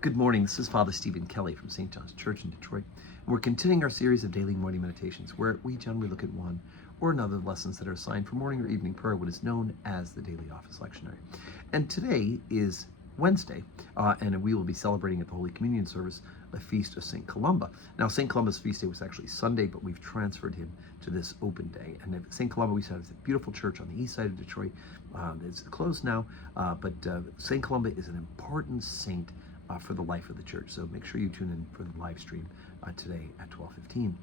Good morning. This is Father Stephen Kelly from St. John's Church in Detroit. And we're continuing our series of daily morning meditations where we generally look at one or another of the lessons that are assigned for morning or evening prayer, what is known as the Daily Office Lectionary. And today is Wednesday, and we will be celebrating at the Holy Communion service the feast of St. Columba. Now, St. Columba's feast day was actually Sunday, but we've transferred him to this open day. And at St. Columba, we said it's a beautiful church on the east side of Detroit. It's closed now, but St. Columba is an important saint for the life of the church. So make sure you tune in for the live stream today at 12:15.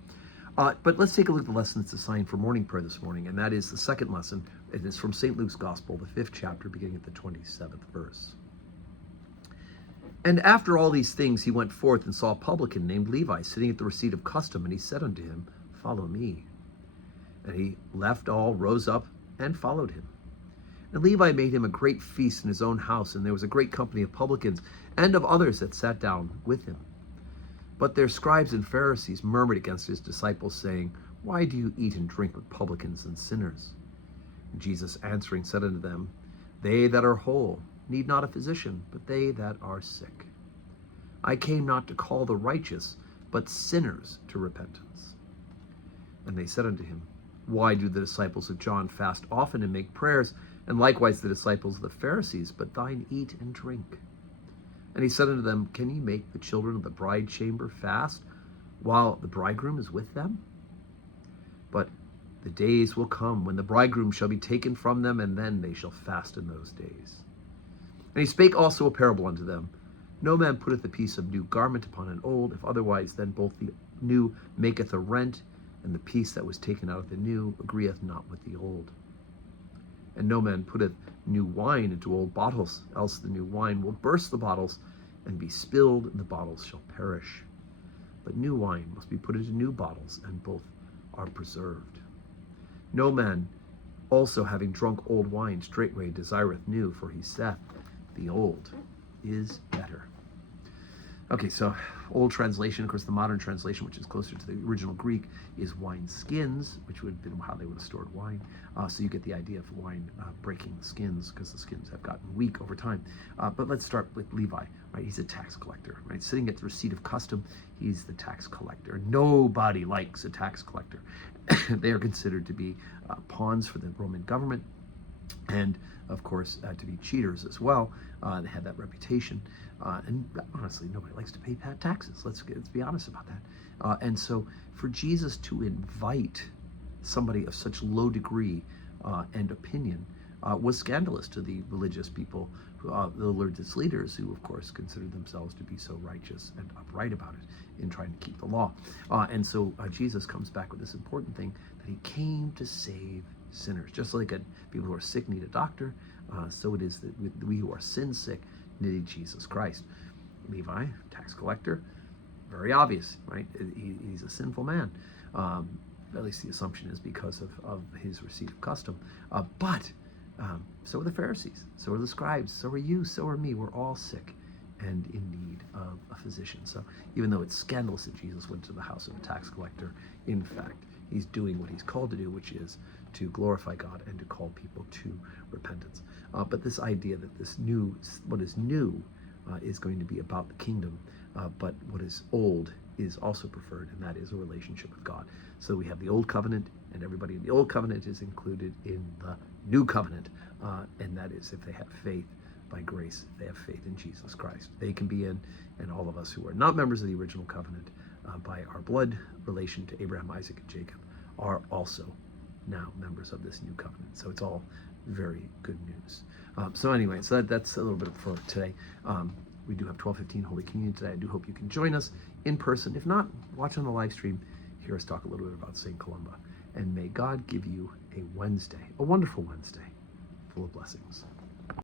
But let's take a look at the lesson that's assigned for morning prayer this morning, and that is the second lesson. It is from St. Luke's Gospel, the 5th chapter, beginning at the 27th verse. And after all these things, he went forth and saw a publican named Levi sitting at the receipt of custom, and he said unto him, Follow me. And he left all, rose up, and followed him. And Levi made him a great feast in his own house, and there was a great company of publicans and of others that sat down with him. But their scribes and Pharisees murmured against his disciples, saying, Why do you eat and drink with publicans and sinners? And Jesus answering said unto them, They that are whole need not a physician, but they that are sick. I came not to call the righteous, but sinners to repentance. And they said unto him, Why do the disciples of John fast often and make prayers, and likewise the disciples of the Pharisees, but thine eat and drink? And he said unto them, Can ye make the children of the bride chamber fast, while the bridegroom is with them? But the days will come when the bridegroom shall be taken from them, and then they shall fast in those days. And he spake also a parable unto them. No man putteth a piece of new garment upon an old, if otherwise then both the new maketh a rent, and the piece that was taken out of the new agreeth not with the old. And no man putteth new wine into old bottles, else the new wine will burst the bottles, and be spilled, and the bottles shall perish. But new wine must be put into new bottles, and both are preserved. No man also having drunk old wine straightway desireth new, for he saith, The old is better. Okay, so old translation, of course, the modern translation, which is closer to the original Greek, is wine skins, which would have been how they would have stored wine. So you get the idea of wine breaking the skins, because the skins have gotten weak over time. But let's start with Levi, right? He's a tax collector, right? Sitting at the receipt of custom, he's the tax collector. Nobody likes a tax collector. They are considered to be pawns for the Roman government, and of course to be cheaters as well. They had that reputation, and honestly nobody likes to pay taxes. Let's be honest about that. And so for Jesus to invite somebody of such low degree and opinion was scandalous to the religious people, the religious leaders, who of course considered themselves to be so righteous and upright about it in trying to keep the law. And so Jesus comes back with this important thing, that he came to save sinners. Just like people who are sick need a doctor, so it is that we who are sin sick need Jesus Christ. Levi, tax collector, very obvious, right? He's a sinful man. At least the assumption is because of his receipt of custom. But so are the Pharisees, so are the scribes, so are you, so are me. We're all sick and in need of a physician. So even though it's scandalous that Jesus went to the house of a tax collector, in fact, he's doing what he's called to do, which is to glorify God and to call people to repentance. But this idea that what is new is going to be about the kingdom, but what is old is also preferred, and that is a relationship with God. So we have the old covenant, and everybody in the old covenant is included in the new covenant, and that is if they have faith by grace, if they have faith in Jesus Christ. They can be in, and all of us who are not members of the original covenant by our blood relation to Abraham, Isaac, and Jacob are also now members of this new covenant. So it's all very good news. So anyway, so that's a little bit for today. We do have 12:15 Holy Communion today. I do hope you can join us in person. If not, watch on the live stream. Hear us talk a little bit about St. Columba. And may God give you a Wednesday, a wonderful Wednesday, full of blessings.